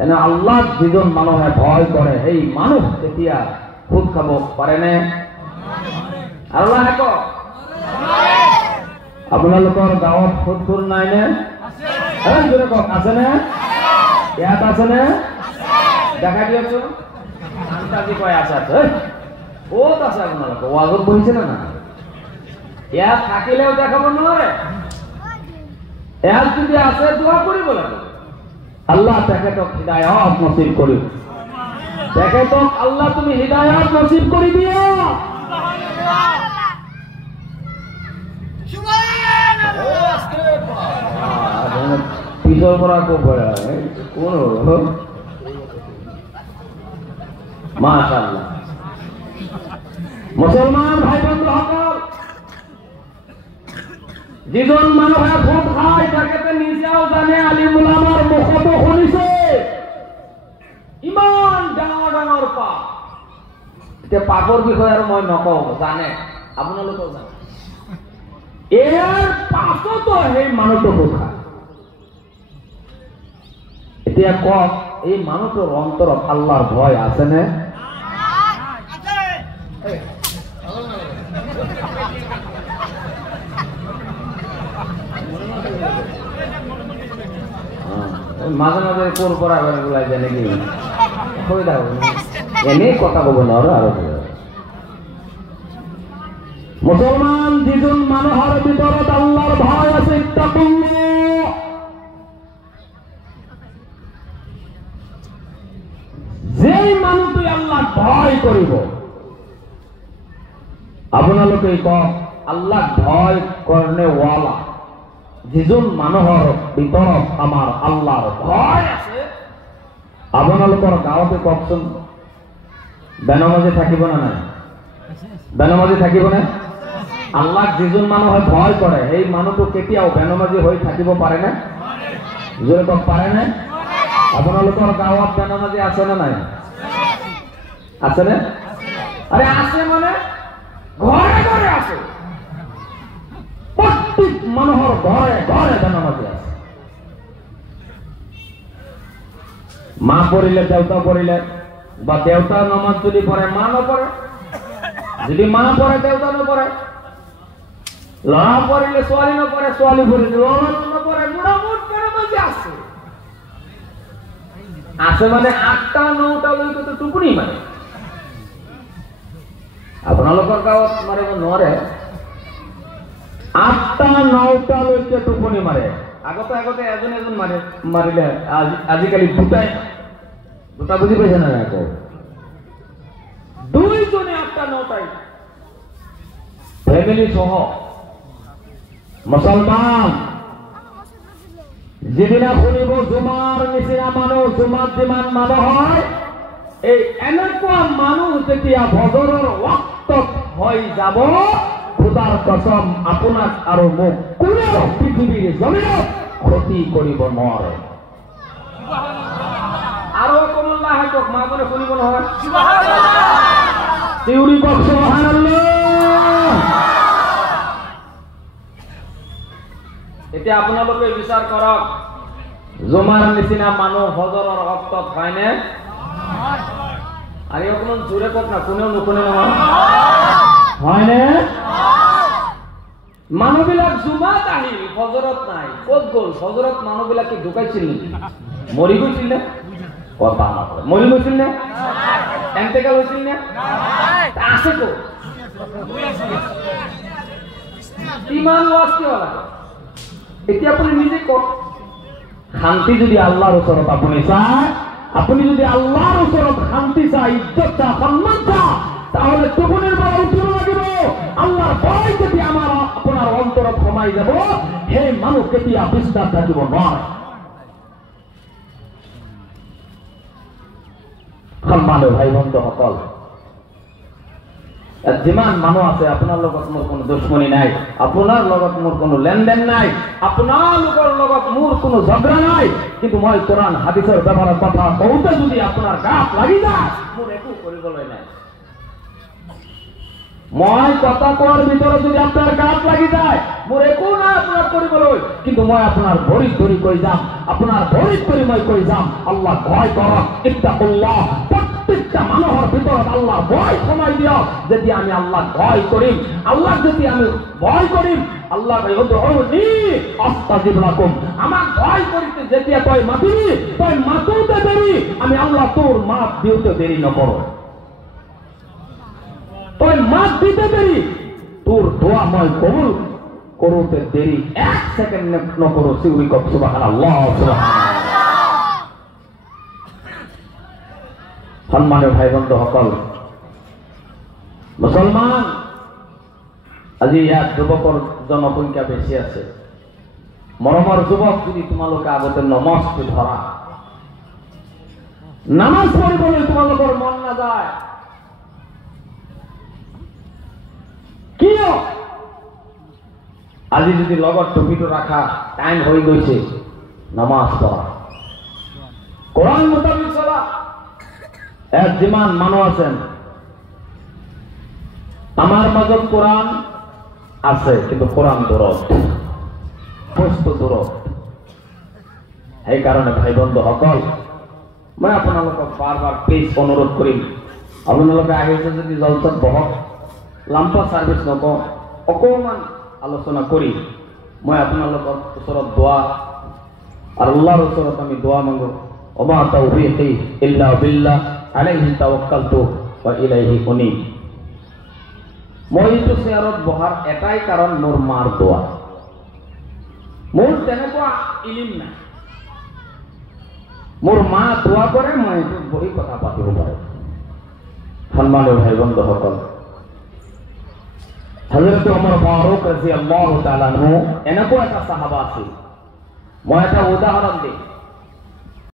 কেন আল্লাহ যিজন মানুহে ভয় কৰে সেই মানুহ তেতিয়া খুদ খাব পাৰেনে? আল্লাহ এক আপোনালোকৰ গাঁৱত খুদ নাইনে? আছেনে? ইয়াত আছেনে? দেখাই দিয়কচোন। আনতাজি কয় আছে। ক'ত আছে আপোনালোকে? ৱাজত বহিছে না? ইয়াত থাকিলেও দেখাব নোৱাৰে। ইয়াত যদি আছে দোয়া কৰিব লাগে। আল্লাহ তেখেতক হিদায়াত নসিব কৰিব। তেখেতক আল্লাহ তুমি হিদায়াত নসিব কৰি দিয়া। পিছৰ পৰা কোন মাশাআল্লাহ। মুছলমান ভাই বন্ধুসকল, যিজন মানুহে ভোট খায় তেখেতে নিজেও জানে, আলিম উলামাৰ মুখতো শুনিছে ইমান ডাঙৰ ডাঙৰ পাপ। এতিয়া পাপৰ বিষয়ে আৰু মই নকওঁ, জানে, আপোনালোকেও জানে। ইয়াৰ পাছতো সেই মানুহটো ভোট খায়। এতিয়া কওক, এই মানুহটোৰ অন্তৰত আল্লাহৰ ভয় আছেনে? মাজে মাজে কোৰ পৰা ওলাই যায় নেকি? এনেই কথা কব নোৱাৰো। আৰু মুছলমান যিজন মানুহৰ ভিতৰত আল্লাহৰ ভয় আছে, যেই মানুহটোৱে আল্লাহ ভয় কৰিব, আপোনালোকে কওক আল্লাহ ভয় কৰনে ৱালা যিজন মানুহৰ ভিতৰত আমাৰ আল্লাহৰ ভয় আছে, আপোনালোকৰ গাঁৱতে কওকচোন বেনামাজি থাকিব না নাই? বেনামাজি থাকিব নে? আল্লাহ যিজন মানুহে ভয় কৰে সেই মানুহটো কেতিয়াও বেনামাজি হৈ থাকিব পাৰে নে? জোৰে কওক, পাৰে নে? আপোনালোকৰ গাঁৱত বেনামাজি আছে নে নাই? আছে নে? আৰে আছে মানে ঘৰে ঘৰে আছে। প্ৰত্যেক মানুহৰ ঘৰে ঘৰে বেনামাজি আছে। মা পড়িলে দেউতা পড়িলে, বা দেউতা নামাজ যদি পড়ে মা নপড়ে, যদি মা পড়ে দেউতা নপড়ে, লড়া পড়িলে ছোৱালী নপড়ে, ছোৱালী পড়িলে লড়া নপড়ে, মোটামুটি বেনামাজি আছে। আছে মানে ৮টা ৯টা লৈকে তো টুকুনি মাৰে। আপোনালোকৰ গাঁৱত মাৰিব নোৱাৰে। ৮টা ৯টা লৈকে টোপনি মাৰে। আগতে আগতে এজন এজন মাৰিলে, আজিকালি দুটা বুজি পাইছে না? আকৌ দুইজনে ৮টা ৯টাই ফ্যামিলি সহ। মুছলমান যিদিনা শুনিব জুমাৰ নিচিনা মানুহ, জুমাত যিমান মানুহ হয়, এই এনেকুৱা মানুহ যেতিয়া ফজৰৰ ওয়াক্তত হৈ যাব, খোদাৰ কসম আপোনাক আৰু মোক কোনেও পৃথিৱীৰ জমিনত ক্ষতি কৰিব নোৱাৰে। আৰু কোনোবা হয়তো মা কৰে শুনিব নহয়, তিউৰি কক সুবহানাল্লাহ। এতিয়া আপোনালোকে বিচাৰ কৰক, জুমাৰ নিচিনা মানুহ ফজৰৰ ওয়াক্তত হয়নে? আৰ অকমান জোৰে কক না, কোনেও নুশুনে নহয়, হয়নে? মানুহবিলাক জুমাত আহিল, ফজৰত নাই, ক'ত গ'ল? ফজৰত মানুহবিলাকে ঢুকাইছিল নেকি? মৰি গৈছিল নে? কথা নকৰে, মৰি গৈছিল নে? এন্তেকাল হৈছিল নে? আছে ক'ত? ইমান লছ কিয় লাগে? এতিয়া আপুনি নিজে কওক, শান্তি যদি আল্লাহৰ ওচৰত আপুনি চায়, আপনি যদি আল্লাহৰ ওচৰত শান্তি চাই, ইজ্জত চা, সম্মান চা, তাহলে টোপনিৰ বেলা উঠিব লাগিব। আল্লাহৰ ভয় যদি আমাৰ আপনাৰ অন্তৰত সোমাই যাব, সেই মানুহ কেতিয়া বিশ্বাস থাকিব নোৱাৰে। সম্মানীয় ভাই বন্ধুসকল, যিমান মানুহ আছে আপোনাৰ লগত মোৰ কোনো দুশ্মনী নাই, আপোনাৰ লগত মোৰ কোনো লেনদেন নাই, আপোনালোকৰ লগত মোৰ কোনো ঝগড়া নাই, কিন্তু মই কোৰআন হাদিসেৰ ব্যাপাৰে কথা কওঁতে যদি আপনাৰ গাত লাগি যায়, মোৰ একো কৰিবলৈ নাই। মই কথা কোৱাৰ ভিতৰত যদি আপনাৰ গাত লাগি যায়, মোৰ একো নাই আপোনাক কৰিবলৈ, কিন্তু মই আপোনাৰ ভৰিত ধৰি কৈ যাম, আপোনাৰ ভৰিত ধৰি মই কৈ যাম, আল্লাহ ভয় কৰক, ইত্তাকুল্লাহ। প্ৰত্যেকটা মানুহৰ ভিতৰত আল্লাহ ভয় সোমাই দিয়ক। যেতিয়া আমি আল্লাহ ভয় কৰিম, আল্লাহ যদি আমি ভয় কৰিম, আল্লাহ উদউনি আস্তাজিব লাকুম, আমাক ভয় কৰিতে যেতিয়া তই মাতিবি, তই মাতোতে দেৰি, আমি আল্লাহ তোৰ মাত দিওতে দেৰি নকৰো। তই মাত দিতে দেরি, তোর দোয়া মই কবুল করতে দেরি 1 সেকেন্ড নকরো। সিউরি কব সুবহানাল্লাহ, সুবহানাল্লাহ। সম্মানীয় ভাই বন্ধু সকল, মুসলমান আজি ইয়াত যুৱকৰ জনসংখ্যা বেছি আছে। মৰমৰ যুৱক, যদি তোমালোকে আগতে নমাজটো ধৰা, নামাজ পঢ়িবলৈ তোমালোকৰ মন নাযায় কিয়? আজি যদি লগত টুপিটো রাখা টাইম হয়ে গৈছে, নামাজ পড়া, কোরআন মোতাবেক চলা। এর যিমান মানুষ আছেন, আমার মাজত কোরআন আছে, কিন্তু কোরআন দূৰত, বস্তু দূৰত। সেই কাৰণে ভাই বন্ধু সকল, মই আপোনালোকক বাৰ প্লিজ অনুৰোধ কৰিম, আপোনালোকে আহিছে যদি জলসাত বহক, লাম্পা সাৰ্ভিস নকওঁ, অকণমান আলোচনা কৰি মই আপোনালোকৰ ওচৰত দোৱা আৰু আল্লাহৰ ওচৰত আমি দোৱা মাগো। ওমা তাওফীকি ইল্লা বিল্লাহ আলাইহি তাওয়াক্কালতু ওয়া ইলাইহি উনীব। মই এইটো চেয়াৰত বহাৰ এটাই কাৰণ, মোৰ মাৰ দোৱা। মোৰ তেনেকুৱা ইলিম নাই, মোৰ মা দোৱা কৰে, মই এইটো বহি কথা পাতিব পাৰোঁ। সম্মানীয় ভাই বন্ধু সকল, হযৰত ওমৰ ফাৰুক ৰাদিয়াল্লাহু তাআলা আনহু এনেকুৱা এটা সাহাবা আছিল। মই এটা উদাহৰণ দিম।